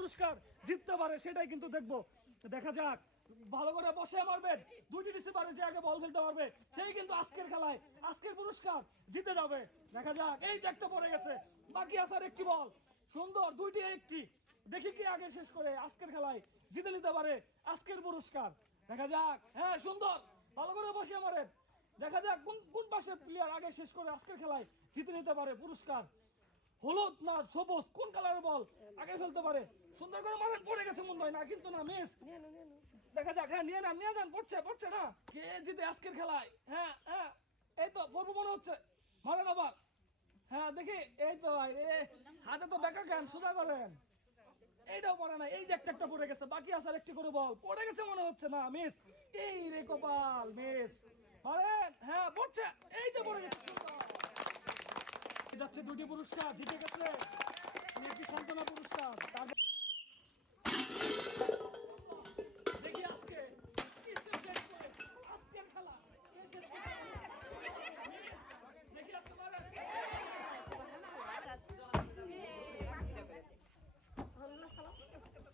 পুরস্কার জিততে পারে, সেটাই কিন্তু দেখব। দেখা যাক, ভালো করে বসে মারবেন দুইটি যে আগে বল ফেলতে পারবে, সেই কিন্তু আজকের খেলায়, আজকের পুরস্কার জিতে যাবে। দেখা যাক, এই যে একটা পড়ে গেছে, বাকি আসার একটি বল। সুন্দর, দুইটি একটি। দেখি কি আগে শেষ করে আজকের খেলায় জিতে নিতে পারে আজকের পুরস্কার। দেখা যাক হ্যাঁ সুন্দর, ভালো করে বসে মারেন। দেখা যাক, কোন কোন পাশের প্লেয়ার আগে শেষ করে আজকের খেলায় জিতে নিতে পারে পুরস্কার। হলুদ না সবুজ? কোন কালারের বল? আগে ফেলতে পারে। সুন্দর করে মারেন পড়ে গেছে মনে হয় না কিন্তু না মিস দেখা যাক হ্যাঁ নিয়ে নেন নিয়ে যান পড়ছে পড়ছে না। কে জিতে আজকের খেলায়? হ্যাঁ হ্যাঁ এই তো পড়ব মনে হচ্ছে। মারেন আবার। হ্যাঁ দেখি এই তো ভাই হাতে তো বেকা কেন? সোজা করেন। এইটাও পড়ে না এই যে একটা একটা পড়ে গেছে বাকি আসার একটি করে বল। পড়ে গেছে মনে হচ্ছে না মিস এই রে কপাল মিস মারেন হ্যাঁ পড়ছে এই যে পড়ে। যাচ্ছে দুটি পুরস্কার জিতে গেছে। একটি পুরস্কার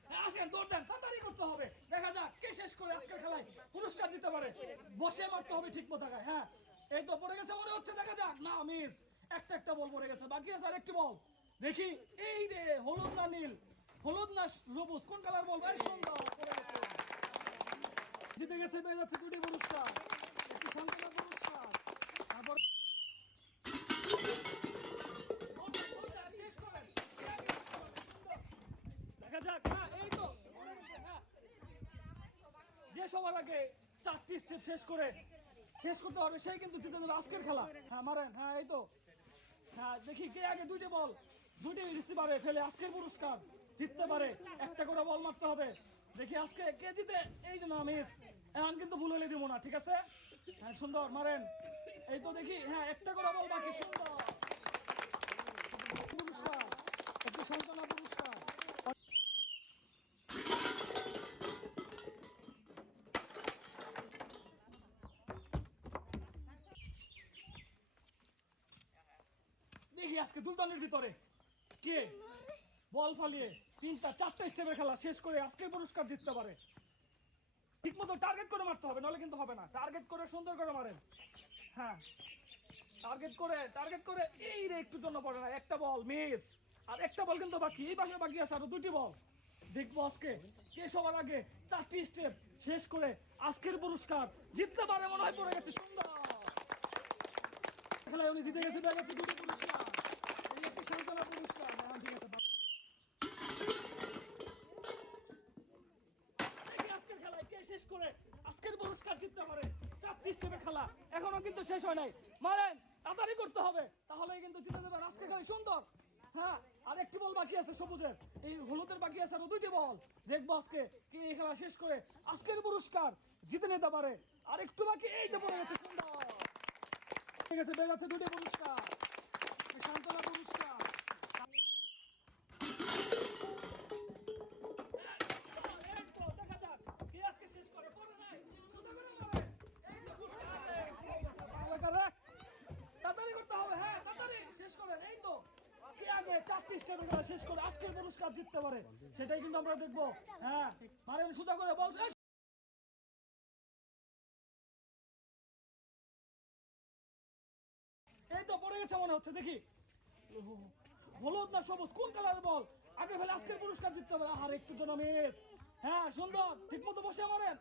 হ্যাঁ, দেখা যাক কে শেষ করে আজকের খেলায় পুরস্কার দিতে পারে। বসে মারতে হবে ঠিক মতো হ্যাঁ। এই তো পড়ে গেছে মনে হচ্ছে দেখা যাক। না মিস। একটা একটা বল পড়ে গেছে। বাকি আছে আরেকটি বল। দেখি, এই রে হলুদ না নীল? হলুদ না সবুজ? কোন কালার বল? ভাই সুন্দর জিতে গেছে, পেয়ে যাচ্ছে দুটি পুরস্কার। একটি সান্ত্বনা পুরস্কার। তারপর। যে সবার আগে চারটি স্টেপ শেষ করে, শেষ করতে হবে সেই কিন্তু জিতে আজকের খেলা। হ্যাঁ মারেন। হ্যাঁ এই তো। হ্যাঁ দেখি, কে আগে দুইটি বল? দুইটি রিসিভারে ফেলে আজকের পুরস্কার। জিততে পারে, একটা করে বল মারতে হবে। দেখি আজকে কে জিতে? এই জন্য আমি এখন কিন্তু ভুল হলে দিব না, ঠিক আছে? হ্যাঁ সুন্দর, মারেন। এই তো দেখি হ্যাঁ একটা করে বল বাকি, সুন্দর পুরস্কার একটি সান্ত্বনা পুরস্কার দেখি আজকে দুলতানের ভিতরে। কে? বল ফালিয়ে। তিনটা, চারটা স্টেপের খেলা শেষ করে আজকের পুরস্কার জিততে পারে। ঠিক মতো টার্গেট করে মারতে হবে, নাহলে কিন্তু হবে না। টার্গেট করে সুন্দর করে মারেন। হ্যাঁ। টার্গেট করে টার্গেট করে, এই রে একটু জন্য পড়ে না। একটা বল, মিস। আর একটা বল কিন্তু বাকি। এই পাশে বাকি আছে আরও দুটি বল। দেখব আজকে কে সবার আগে চারটি স্টেপ শেষ করে আজকের পুরস্কার জিততে পারে মনে হয় পড়ে গেছে সুন্দর। খেলায় উনি জিতে গেছে দুটো পুরস্কার এই একটি সান্ত্বনা পুরস্কার হ্যাঁ, ঠিক আছে দেখি আজকের খেলায় কে শেষ করে আজকের পুরস্কার হয় সবুজের। এই হলুদের বাকি আছে আরও বল। দেখব আজকে কি এই খেলা শেষ করে আজকের পুরস্কার জিতে নিতে পারে। আর একটু বাকি এইটা পড়ে গেছে সুন্দর। ঠিক আছে, বের আছে দুটি পুরস্কার। পুরস্কার। শেষ করে আজকের পুরস্কার জিততে পারে। সেটাই কিন্তু আমরা দেখব। হ্যাঁ করে বল। এই, তো পড়ে গেছে মনে হচ্ছে দেখি। হলুদ না সবুজ? কোন কালার বল? আগে ফেলে আজকের পুরস্কার জিততে আর একটু হ্যাঁ সুন্দর। ঠিক মতো বসে মারেন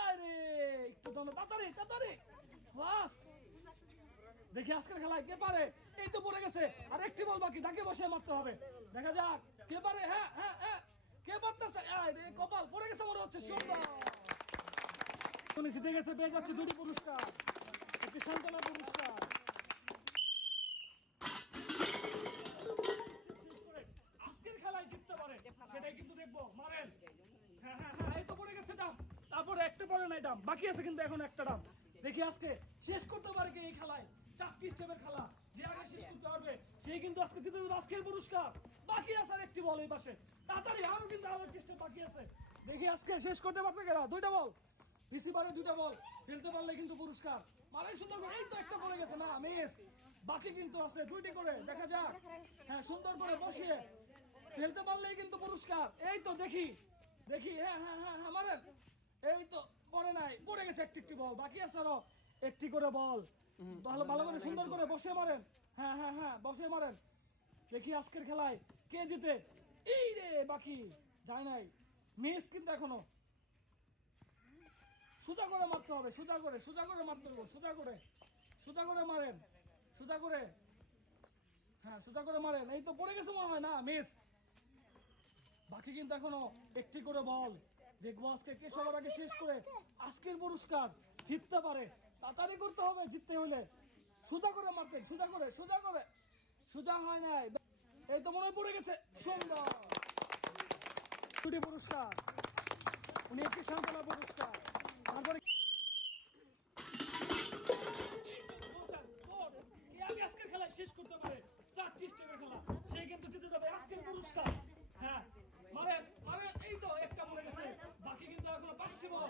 আরে একটু জন তাড়াতাড়ি তাড়াতাড়ি। দেখি আজকের খেলায় কে পারে। এই তো পড়ে গেছে। আর একটি বল বাকি তাকে বসে মারতে হবে। দেখা যাক, কে হ্যাঁ হ্যাঁ হ্যাঁ। কে পারতেছে? আরে কপাল পড়ে গেছে মনে হচ্ছে সুন্দর জিতে গেছে পেয়ে যাচ্ছে দুটি পুরস্কার। একটি সান্ত্বনা পুরস্কার। আজকের খেলায় জিততে পারে, সেটাই কিন্তু দেখব। মারেন। হ্যাঁ হ্যাঁ হ্যাঁ এই তো পড়ে গেছে ডাম। তারপরে একটা পড়ে নাই ডাম, বাকি আছে কিন্তু এখন একটা ডাম। দেখি আজকে শেষ করতে পারে কি এই খেলায়? চারটি স্টেপের খেলা। যে আগে শেষ করতে পারবে, সেই কিন্তু আজকে দিতে আজকের পুরস্কার। বাকি আছে আর একটি বল এই পাশে। তাড়াতাড়ি, আরও কিন্তু একটি step বাকি আছে। দেখি আজকে শেষ করতে পারবে কেনা? দুইটা বল। রিসিভারে দুইটা বল। ফেলতে পারলে কিন্তু পুরস্কার। মানে সুন্দর এই তো একটা পড়ে গেছে। না মিস বাকি কিন্তু আছে দুইটি করে। দেখা যাক। হ্যাঁ সুন্দর করে বসিয়ে। ফেলতে পারলেই কিন্তু পুরস্কার। এই তো দেখি। দেখি হ্যাঁ হ্যাঁ হ্যাঁ হ্যাঁ মারেন। এই তো, পড়ে নাই। পড়ে গেছে একটি একটি বল। বাকি আছে আরও একটি করে বল। ভালো ভালো করে সুন্দর করে বসে মারেন। হ্যাঁ হ্যাঁ হ্যাঁ বসে মারেন। দেখি আজকের খেলায় কে জিতে। এই রে বাকি যায় নাই। মিস কিন্তু এখনও। সোজা করে মারতে হবে সোজা করে সোজা করে মারতে হবে সোজা করে। সোজা করে মারেন সোজা করে। হ্যাঁ সোজা করে মারেন। এই তো পড়ে গেছে মনে হয় না মিস? বাকি কিন্তু এখনও একটি করে বল। দেখব আজকে কে সবার আগে শেষ করে আজকের পুরস্কার জিততে পারে। তাড়াতাড়ি করতে হবে, জিততে হলে সোজা করে মারতেন সোজা করে সোজা করে। সোজা হয় নাই। এই তো মনে পড়ে গেছে। সুন্দর। পুরস্কার। উনি একটি সান্ত্বনা পুরস্কার। তারপরে খেলা শেষ করতে পারে। চারটি স্টেপের খেলা। সে কিন্তু জিতে যাবে আজকের পুরস্কার। হ্যাঁ। মানে মানে এই তো একটা পড়ে গেছে। বাকি কিন্তু এখনও পাঁচটি বল।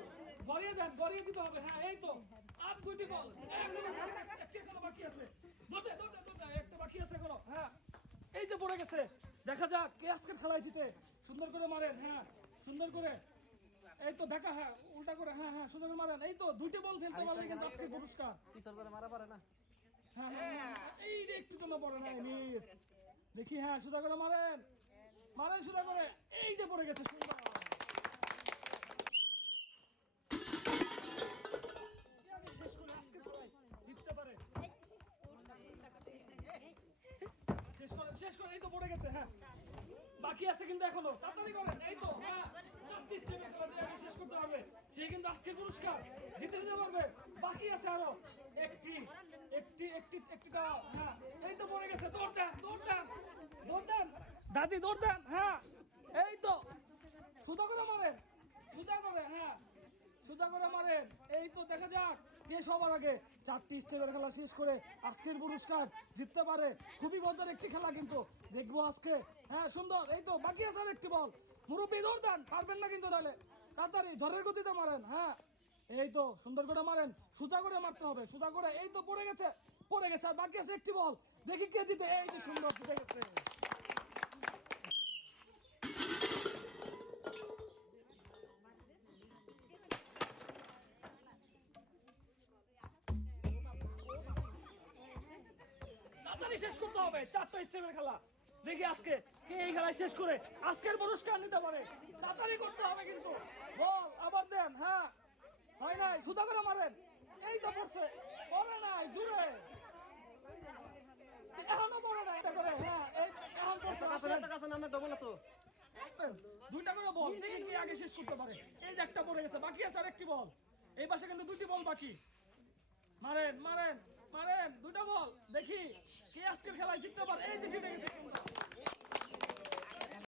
গড়িয়ে দেন, গড়িয়ে দিতে হবে হ্যাঁ এই তো আর দুইটি বল একটি এখনও বাকি আছে দৌড়ে দৌড়ে দৌড়ে একটা বাকি আছে এখনও হ্যাঁ এই যে পড়ে গেছে। দেখা যাক কে আজকের খেলায় জিতে। সুন্দর করে মারেন হ্যাঁ সুন্দর করে। এই তো দেখা হ্যাঁ উল্টা করে হ্যাঁ হ্যাঁ সুন্দর মারেন। এই তো দুইটা বল ফেলতে পারলে কিন্তু আজকে পুরস্কার। পিছন করে মারা পারে না। হ্যাঁ, হ্যাঁ, হ্যাঁ। এই যে একটু জন্য বড় নাই দেখি হ্যাঁ সুদা করে মারেন। মারেন সুদা করে। এই যে পড়ে গেছে সুন্দর। শেষ করে এই তো পড়ে গেছে হ্যাঁ। বাকি আছে কিন্তু এখনও। করেন হ্যাঁ। একটি একটি একটি একটি হ্যাঁ। এই তো পড়ে গেছে, দৌড় দেন, দৌড় দাদি, দৌড় হ্যাঁ। এই তো সুদা করে মারেন সুদা করে হ্যাঁ। সোজা করে মারেন। এই তো, দেখা যাক। কে সবার আগে চারটি স্টেজের খেলা শেষ করে আজকের পুরস্কার জিততে পারে। খুবই মজার একটি খেলা কিন্তু। দেখব আজকে। হ্যাঁ সুন্দর। এই তো, বাকি আছে একটি বল। মুরব্বী দৌড় দেন, পারবেন না কিন্তু তাহলে। তাড়াতাড়ি, ঝড়ের গতিতে মারেন হ্যাঁ। এই তো, সুন্দর করে মারেন। সোজা করে মারতে হবে, সোজা করে। এই তো, পড়ে গেছে পড়ে গেছে। আর বাকি আছে একটি বল। দেখি কে জিতে। এই যে সুন্দর, জিতে গেছে। করতে হবে চারটা স্টেপের খেলা। দেখি আজকে কে এই খেলায় শেষ করে। আজকের পুরস্কার নিতে পারে। তাড়াতাড়ি করতে হবে কিন্তু। বল আবার দেন হ্যাঁ। হয় নাই সুদা করে মারেন। এই তো পড়ছে। পড়ে নাই জুড়ে এখনও পড়ে নাই এটা করে হ্যাঁ এখন পড়ছে ডবল তো দুইটা করে বল দেখি কে আগে শেষ করতে পারে। এই যে একটা পড়ে গেছে বাকি আছে আরেকটি বল। এই পাশে কিন্তু দুইটি বল বাকি। মারেন মারেন। মারেন দুটো বল দেখি কে আজকের খেলায় জিততে পারে এই যে জিতে গেছে।